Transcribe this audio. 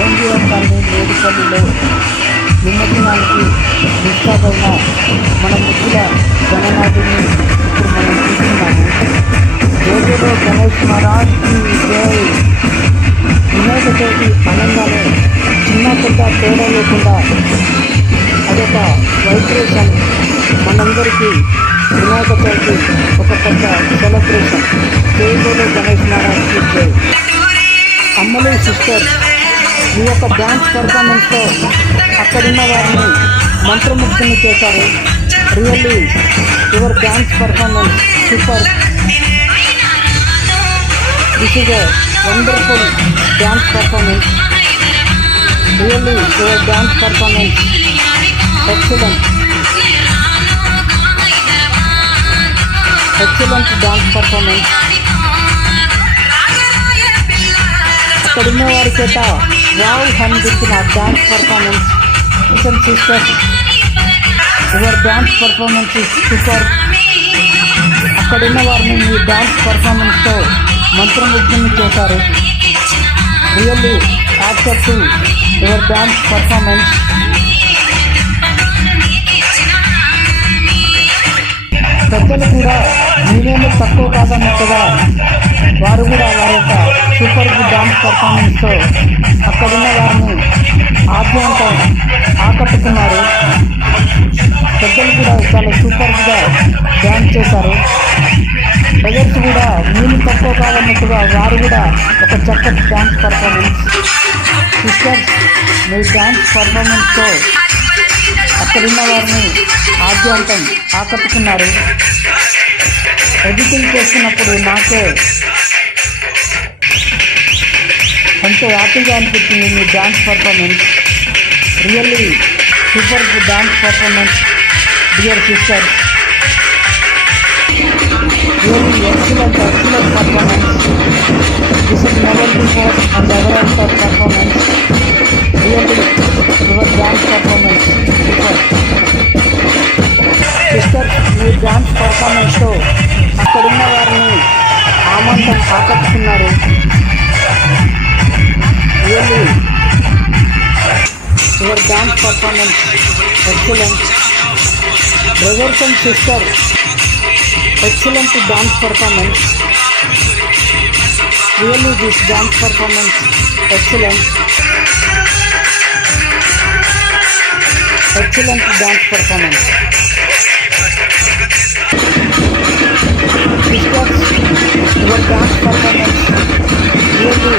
ఓంజీవం కాలనీ మేడిపల్లిలో నిమజ్జనానికి నిష్ఠాపైన మన ముఖ్యుల గణనాథుని ఇప్పుడు మనం చూస్తున్నాము. రోజులో గణేష్ మహారాజ్కి జై. వినాయక చవితి అనగానే చిన్న పెద్ద తేడా లేకుండా అదొక వైబ్రేషన్. మనందరికీ వినాయక చవితి ఒక పెద్ద సెలబ్రేషన్. జైలో గణేష్ మహారాజ్కి జై. అమ్మలు సిస్టర్, మీ యొక్క డ్యాన్స్ పర్ఫార్మెన్స్తో అక్కడున్న వారిని మంత్రముగ్ధుని చేశారు. Really your dance performance super. This is a wonderful dance performance. Really your dance performance excellent. Excellent dance performance. అక్కడున్న వారి చేత వావ్ అనిపించిన dance performance. Kishan sister, your dance performance is super. అక్కడున్న వారిని మీ డ్యాన్స్ పర్ఫార్మెన్స్తో మంత్రముగ్ధుని చేశారు. Really actor to your dance performance. పెద్దలు కూడా మీరేమో తక్కువ కాదన్నట్టుగా వారు కూడా వారి యొక్క సూపర్ డ్యాన్స్ పర్ఫార్మెన్స్తో అక్కడున్న వారిని ఆద్యంతం ఆకట్టుకున్నారు. పెద్దలు కూడా చాలా సూపర్గా డ్యాన్స్ చేశారు. బ్రదర్స్ కూడా మీరు తక్కువ కాదన్నట్టుగా వారు కూడా ఒక చక్కటి డ్యాన్స్ పర్ఫార్మెన్స్. సిస్టర్స్, మీ డ్యాన్స్ పర్ఫార్మెన్స్తో అక్కడున్న వారిని ఆద్యంతం ఆకట్టుకున్నారు. ఎడిటింగ్ చేస్తున్నప్పుడు నాకే ఎంతో హ్యాపీగా అనిపించింది మీ dance performance. Really super dance performance dear sister. Really excellent performance. This is never before and ever after performance. Really your dance performance super. Sister, మీ డ్యాన్స్ పర్ఫార్మెన్స్తో అక్కడున్న వారిని ఆమంతం ఆకట్టుకున్నారు. Really your dance performance excellent. Brothers and sister, excellent dance performance. Really this dance performance excellent. Excellent dance performance. Sisters, your dance performance really